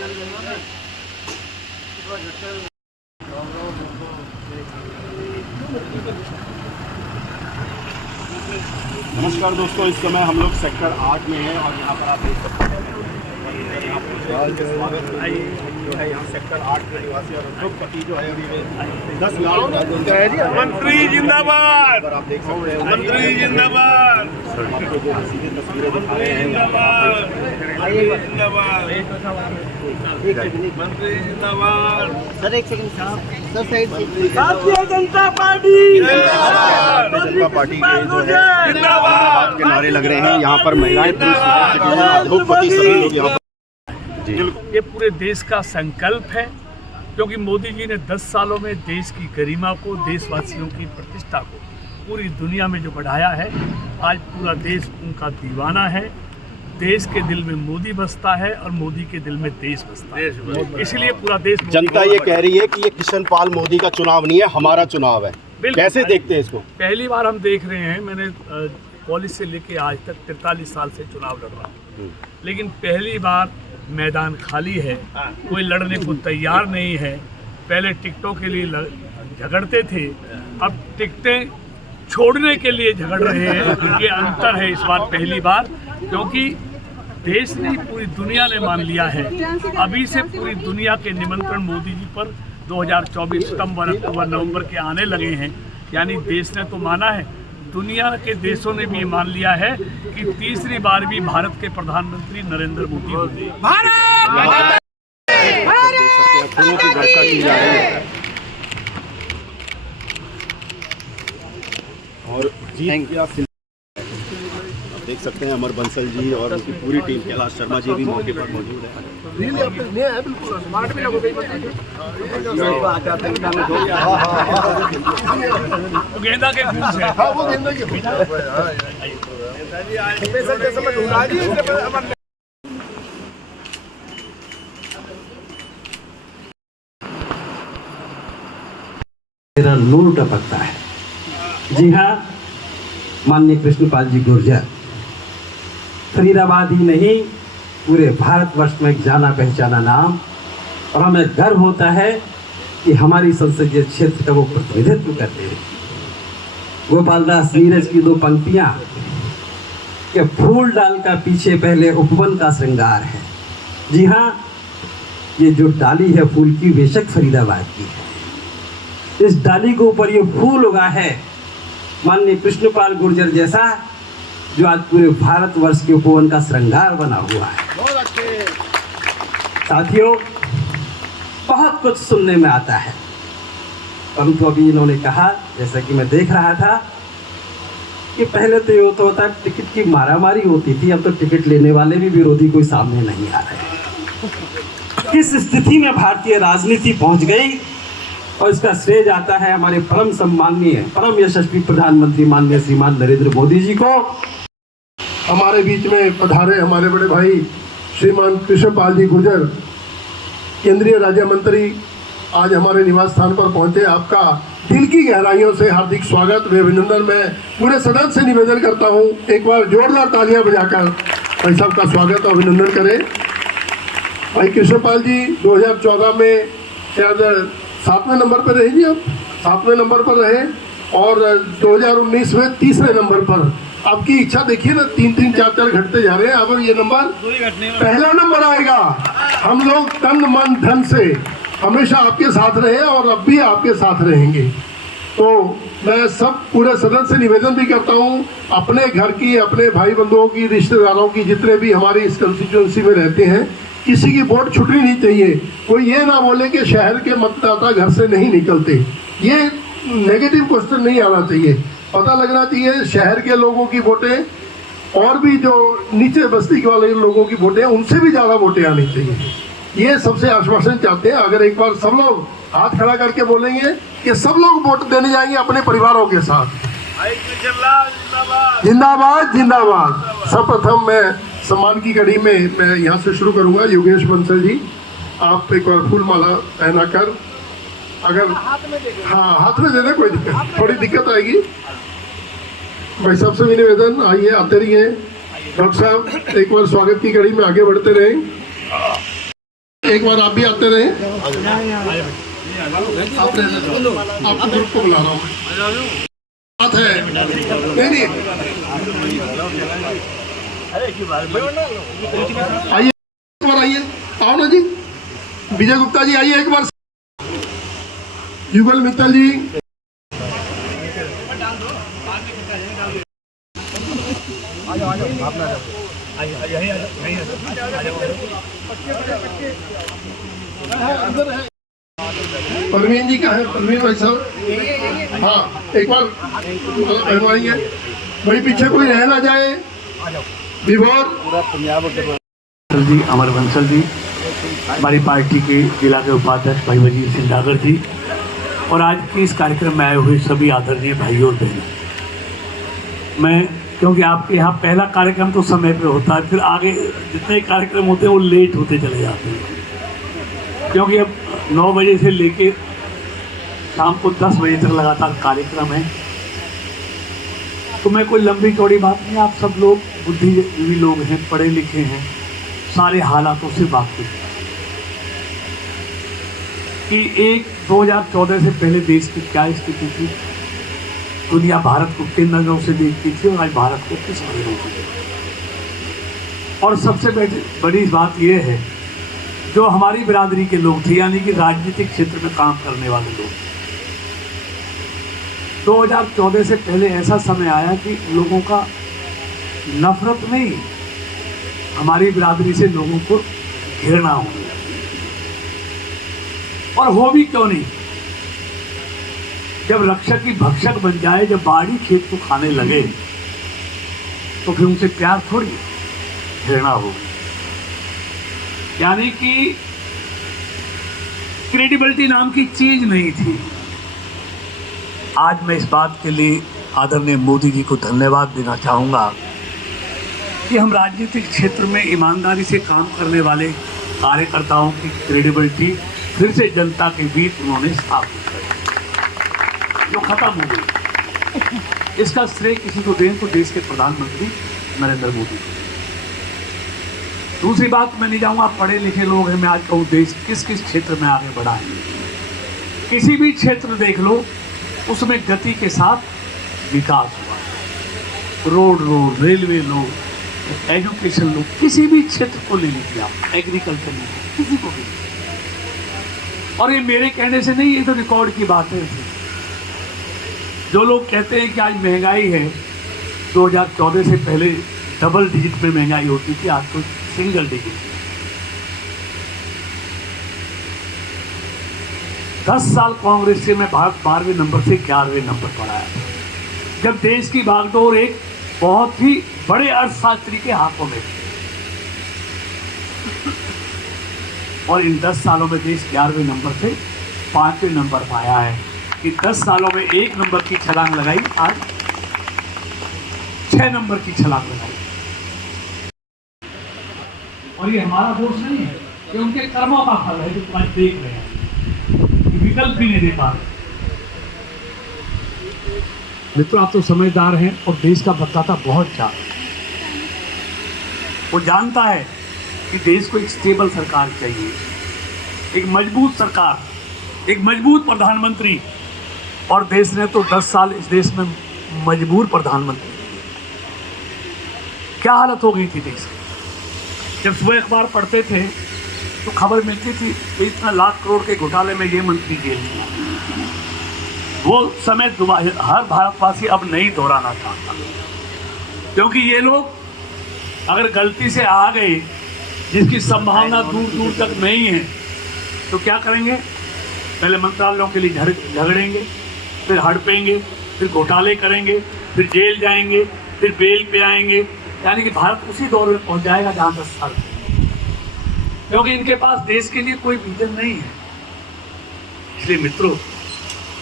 नमस्कार दोस्तों, इस समय हम लोग सेक्टर 8 में हैं और यहाँ पर आप देख सकते हैं स्वागत जो है यहाँ सेक्टर 8 के निवासी और उद्योगपति जो है 10 लाख मंत्री जिंदाबाद, आप देख सकते हैं मंत्री जिंदाबाद, आपको जो सीधे तस्वीरें दिखा रहे हैं जिंदाबाद, मंत्री जिंदाबाद। सर एक सेकंड सर साइड से। भारतीय जनता पार्टी जनता पार्टी के जो है जिंदाबाद के नारे लग रहे हैं। यहाँ पर महिलाएं, पुरुष, उद्योगपति सभी लोग यहाँ पर। ये पूरे देश का संकल्प है, क्योंकि मोदी जी ने 10 सालों में देश की गरिमा को, देशवासियों की प्रतिष्ठा को पूरी दुनिया में जो बढ़ाया है, आज पूरा देश उनका दीवाना है। देश के दिल में मोदी बसता है और मोदी के दिल में देश बसता है, इसलिए पूरा देश। जनता ये कह रही है कि ये किशन पाल मोदी का चुनाव नहीं है, हमारा चुनाव है। कैसे देखते हैं इसको? पहली बार हम देख रहे हैं, मैंने कॉलेज से लेके आज तक 43 साल से चुनाव लड़ रहा हूँ, लेकिन पहली बार मैदान खाली है, कोई लड़ने को तैयार नहीं है। पहले टिकटों के लिए झगड़ते थे, अब टिकटें छोड़ने के लिए झगड़ रहे हैं। ये अंतर है इस बार पहली बार, क्योंकि देश ने, पूरी दुनिया ने मान लिया है। अभी से पूरी दुनिया के निमंत्रण मोदी जी पर 2024 सितंबर, अक्टूबर, नवंबर के आने लगे हैं। यानी देश ने तो माना है, दुनिया के देशों ने भी मान लिया है कि तीसरी बार भी भारत के प्रधानमंत्री नरेंद्र मोदी होंगे। फूलों की वर्षा की जा रही है और जीत आप देख सकते हैं अमर बंसल जी और उनकी पूरी टीम, कैलाश शर्मा जी भी मौके पर मौजूद है। गेंदा के फूल से मेरा नूर टपकता है। जी हाँ, माननीय कृष्णपाल जी गुर्जर फरीदाबाद ही नहीं, पूरे भारतवर्ष में एक जाना पहचाना नाम, और हमें गर्व होता है कि हमारी संसदीय क्षेत्र का वो प्रतिनिधित्व करते हैं। गोपालदास नीरज की 2 पंक्तियां कि फूल डाल का पीछे पहले उपवन का श्रृंगार है। जी हाँ, ये जो डाली है फूल की, बेशक फरीदाबाद की है। इस डाली के ऊपर ये फूल उगा है माननीय कृष्णपाल गुर्जर जैसा, जो आज पूरे भारतवर्ष के उपवन का श्रृंगार बना हुआ है। साथियों, बहुत कुछ सुनने में आता है, परंतु अभी इन्होंने कहा, जैसा कि मैं देख रहा था, कि पहले तो ये होता टिकट की मारामारी होती थी, अब तो टिकट लेने वाले भी विरोधी कोई सामने नहीं आ रहे। किस स्थिति में भारतीय राजनीति पहुंच गई, और इसका श्रेय जाता है हमारे परम सम्माननीय, परम यशस्वी प्रधानमंत्री माननीय श्रीमान नरेंद्र मोदी जी को। हमारे बीच में पधारे हमारे बड़े भाई श्रीमान कृष्णपाल जी गुर्जर, केंद्रीय राज्य मंत्री, आज हमारे निवास स्थान पर पहुंचे। आपका दिल की गहराइयों से हार्दिक स्वागत व अभिनंदन। मैं पूरे सदन से निवेदन करता हूं, एक बार जोरदार तालियां बजाकर भाई साहब का स्वागत और अभिनंदन करें। भाई कृष्णपाल जी 2014 में शायद 7वें नंबर पर रहे जी, आप 7वें नंबर पर रहे, और 2019 में 3रे नंबर पर। आपकी इच्छा देखिए ना, 3-3, 4-4 घटते जा रहे हैं। अब ये नंबर पहला नंबर आएगा। हम लोग तन मन धन से हमेशा आपके साथ रहे और अब भी आपके साथ रहेंगे। तो मैं सब पूरे सदन से निवेदन भी करता हूँ, अपने घर की, अपने भाई बंधुओं की, रिश्तेदारों की, जितने भी हमारी इस कंस्टिट्यूंसी में रहते हैं, किसी की वोट छूटनी नहीं चाहिए। कोई ये ना बोले कि शहर के मतदाता घर से नहीं निकलते, ये नेगेटिव क्वेश्चन नहीं आना चाहिए। पता लगना चाहिए शहर के लोगों की वोटें, और भी जो नीचे बस्ती वाले लोगों की वोटें, उनसे भी ज़्यादा वोटें आनी चाहिए। ये सबसे आश्वासन चाहते हैं। अगर एक बार सब लोग हाथ खड़ा करके बोलेंगे कि सब लोग वोट देने जाएंगे अपने परिवारों के साथ। जिंदाबाद जिंदाबाद। सर्वप्रथम मैं सम्मान की कड़ी में मैं यहाँ से शुरू करूँगा। योगेश बंसल जी, आप एक बार फूल माला पहना कर, अगर हाँ हाथ में देना, कोई दिक्कत, थोड़ी दिक्कत आएगी। भाई साहब से भी निवेदन, आइए, आते रहिए। डॉक्टर साहब एक बार स्वागत की कड़ी में आगे बढ़ते रहें। एक बार आप भी आते रहे। आप आपको ग्रुप को बुला रहा हूँ। बात है नहीं आइए, एक बार आइए, आओ ना जी। विजय गुप्ता जी आइए एक बार। युगल मित्तल जी, परवीन जी का है, परवीन भाई साहब। हाँ एक बार बनवाएंगे, वही पीछे कोई रह ना जाए। विभोर जी, अमर बंसल जी, हमारी पार्टी के जिला के उपाध्यक्ष भाई वजीर सिंह डागर जी, और आज के इस कार्यक्रम में आए हुए सभी आदरणीय भाइयों और बहनों, मैं क्योंकि आपके यहाँ पहला कार्यक्रम तो समय पे होता है, फिर आगे जितने कार्यक्रम होते हैं वो लेट होते चले जाते हैं, क्योंकि अब 9 बजे से लेके शाम को 10 बजे तक लगातार कार्यक्रम है। तो मैं कोई लंबी चौड़ी बात नहीं, आप सब लोग बुद्धिजीवी लोग हैं, पढ़े लिखे हैं, सारे हालातों से वाकिफ हैं कि 2014 से पहले देश की क्या स्थिति थी, दुनिया भारत को किन नजरों से देखती थी और आज भारत को किस नजरों से देखती है। और सबसे बड़ी बात यह है, जो हमारी बिरादरी के लोग थे, यानी कि राजनीतिक क्षेत्र में काम करने वाले लोग, 2014 से पहले ऐसा समय आया कि लोगों का नफरत नहीं, हमारी बिरादरी से लोगों को घृणा हो, और हो भी क्यों नहीं। जब रक्षक ही भक्षक बन जाए, जब बाड़ी खेत को खाने लगे, तो फिर उनसे प्यार थोड़ी, घृणा होगी। यानी कि क्रेडिबिलिटी नाम की चीज नहीं थी। आज मैं इस बात के लिए आदरणीय मोदी जी को धन्यवाद देना चाहूँगा कि हम राजनीतिक क्षेत्र में ईमानदारी से काम करने वाले कार्यकर्ताओं की क्रेडिबिलिटी फिर से जनता के बीच उन्होंने स्थापित की, जो खत्म हो गई। इसका श्रेय किसी को दें तो देश के प्रधानमंत्री नरेंद्र मोदी को। दूसरी बात, मैं नहीं जाऊँगा, पढ़े लिखे लोग हैं, मैं आज कहूँ देश किस किस क्षेत्र में आगे बढ़ा है। किसी भी क्षेत्र देख लो, उसमें गति के साथ विकास हुआ है। रोड, रेलवे लो, एजुकेशन लो, किसी भी क्षेत्र को ले लीजिए आप, एग्रीकल्चर में किसी को भी। और ये मेरे कहने से नहीं, ये तो रिकॉर्ड की बात है। जो लोग कहते हैं कि आज महंगाई है, 2014 से पहले डबल डिजिट में महंगाई होती थी, आज तो सिंगल डिजिट। 10 साल कांग्रेस से मैं भारत 12वें नंबर से 11वें नंबर पर आया, जब देश की भागदौड़ एक बहुत ही बड़े अर्थशास्त्री के हाथों में थी। और इन 10 सालों में देश 11वें नंबर से 5वें नंबर पर आया है। कि 10 सालों में 1 नंबर की छलांग लगाई, आज 6 नंबर की छलांग लगाई। और ये हमारा दोष नहीं है, ये उनके कर्मों का फल है जो आज देख रहे हैं, विकल्प भी नहीं दे पा रहे। मित्रों, आप तो समझदार हैं और देश का मतदाता बहुत चाहता है। वो जानता है कि देश को एक स्टेबल सरकार चाहिए, एक मजबूत सरकार, एक मजबूत प्रधानमंत्री। और देश ने तो 10 साल इस देश में मजबूर प्रधानमंत्री। क्या हालत हो गई थी देश की। जब सुबह अखबार पढ़ते थे तो खबर मिलती थी कि इतना लाख करोड़ के घोटाले में ये मंत्री जेल में। वो समय हर भारतवासी अब नहीं दोहराना चाहता, क्योंकि ये लोग अगर गलती से आ गए, जिसकी संभावना दूर दूर तक नहीं है, तो क्या करेंगे? पहले मंत्रालयों के लिए झगड़ेंगे, फिर हड़पेंगे, फिर घोटाले करेंगे, फिर जेल जाएंगे, फिर बेल पे आएंगे। यानी कि भारत उसी दौर में पहुंच जाएगा जहाँ 10 साल, क्योंकि इनके पास देश के लिए कोई विजन नहीं है। इसलिए मित्रों,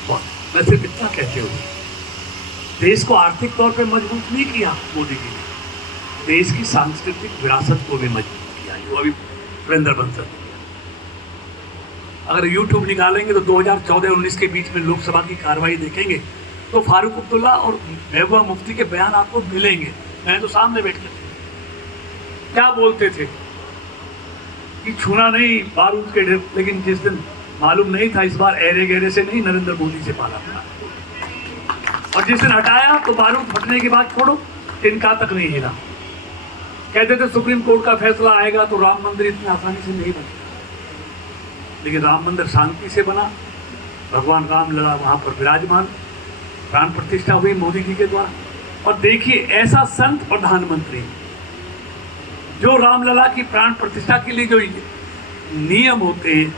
मैं सिर्फ इतना कहते हुए, देश को आर्थिक तौर पे मजबूत नहीं किया मोदी जी ने, देश की सांस्कृतिक विरासत को भी मजबूत किया, जो अभी वीरेंद्र बंसल। अगर यूट्यूब निकालेंगे तो 2014-19 के बीच में लोकसभा की कार्रवाई देखेंगे तो फारूक अब्दुल्ला और महबूबा मुफ्ती के बयान आपको मिलेंगे। मैं तो सामने बैठ कर क्या बोलते थे कि छूना नहीं बारूद के ढेर, लेकिन जिस दिन मालूम नहीं था इस बार एरे गहरे से नहीं नरेंद्र मोदी से पाला पड़ा, और जिस दिन हटाया तो बारूद फटने के बाद छोड़ो तिनका तक नहीं हिला। कहते थे सुप्रीम कोर्ट का फैसला आएगा तो राम मंदिर इतनी आसानी से नहीं बनेगा, लेकिन राम मंदिर शांति से बना, भगवान राम लला वहाँ पर विराजमान, प्राण प्रतिष्ठा हुई मोदी जी के द्वारा। और देखिए ऐसा संत प्रधानमंत्री जो रामलला की प्राण प्रतिष्ठा के लिए जो नियम होते हैं,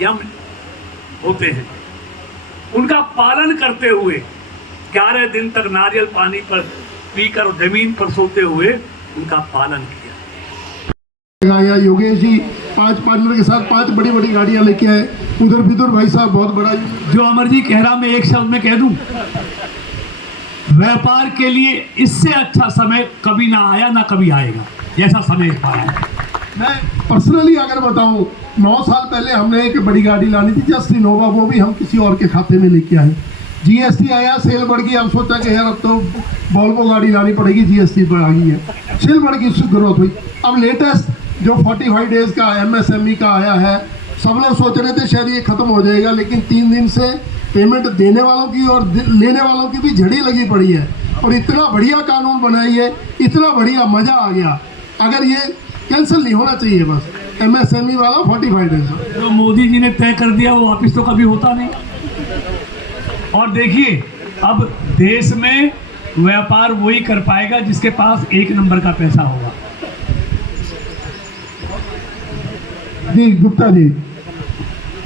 यम होते हैं, उनका पालन करते हुए 11 दिन तक नारियल पानी पर पीकर जमीन पर सोते हुए उनका पालन किया। योगेश जी 5 पार्टनर के साथ 5 बड़ी बड़ी गाड़ियां लेके आए। उधर विदुर भाई साहब बहुत बड़ा। जो अमर जी कह रहा, मैं एक शब्द में कह दूं, व्यापार के लिए इससे अच्छा समय कभी ना आया ना कभी आएगा जैसा समय आया। मैं पर्सनली अगर बताऊं 9 साल पहले हमने एक बड़ी गाड़ी लानी थी जस्ट इनोवा, वो भी हम किसी और के खाते में लेके आए। जीएसटी आया, सेल बढ़ गई, अब सोचा कि यार अब तो वॉल्वो गाड़ी लानी पड़ेगी, जीएसटी बढ़ गई है, सेल बढ़ गई, ग्रोथ हुई। अब लेटेस्ट जो 45 डेज का MSME का आया है, सब लोग सोच रहे थे शायद ये खत्म हो जाएगा, लेकिन 3 दिन से पेमेंट देने वालों की और लेने वालों की भी झड़ी लगी पड़ी है। और इतना बढ़िया कानून बनाई है, इतना बढ़िया, मजा आ गया। अगर ये कैंसिल नहीं होना चाहिए बस MSME वाला 45 डेज। जो मोदी जी ने तय कर दिया वो वापिस तो कभी होता नहीं। और देखिए अब देश में व्यापार वही कर पाएगा जिसके पास 1 नंबर का पैसा होगा। जी गुप्ता जी।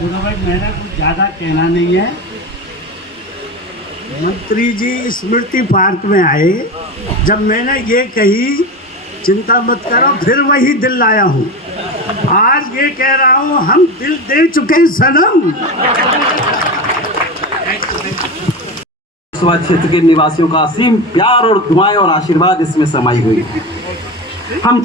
भाई मेरा कुछ ज़्यादा कहना नहीं है। मंत्री जी स्मृति पार्क में आए, जब मैंने ये कही चिंता मत करो, फिर वही दिल लाया हूँ। आज ये कह रहा हूँ हम दिल दे चुके सनम। लोकसभा क्षेत्र के निवासियों का असीम प्यार और दुआएं और आशीर्वाद इसमें समाई हुई है। हम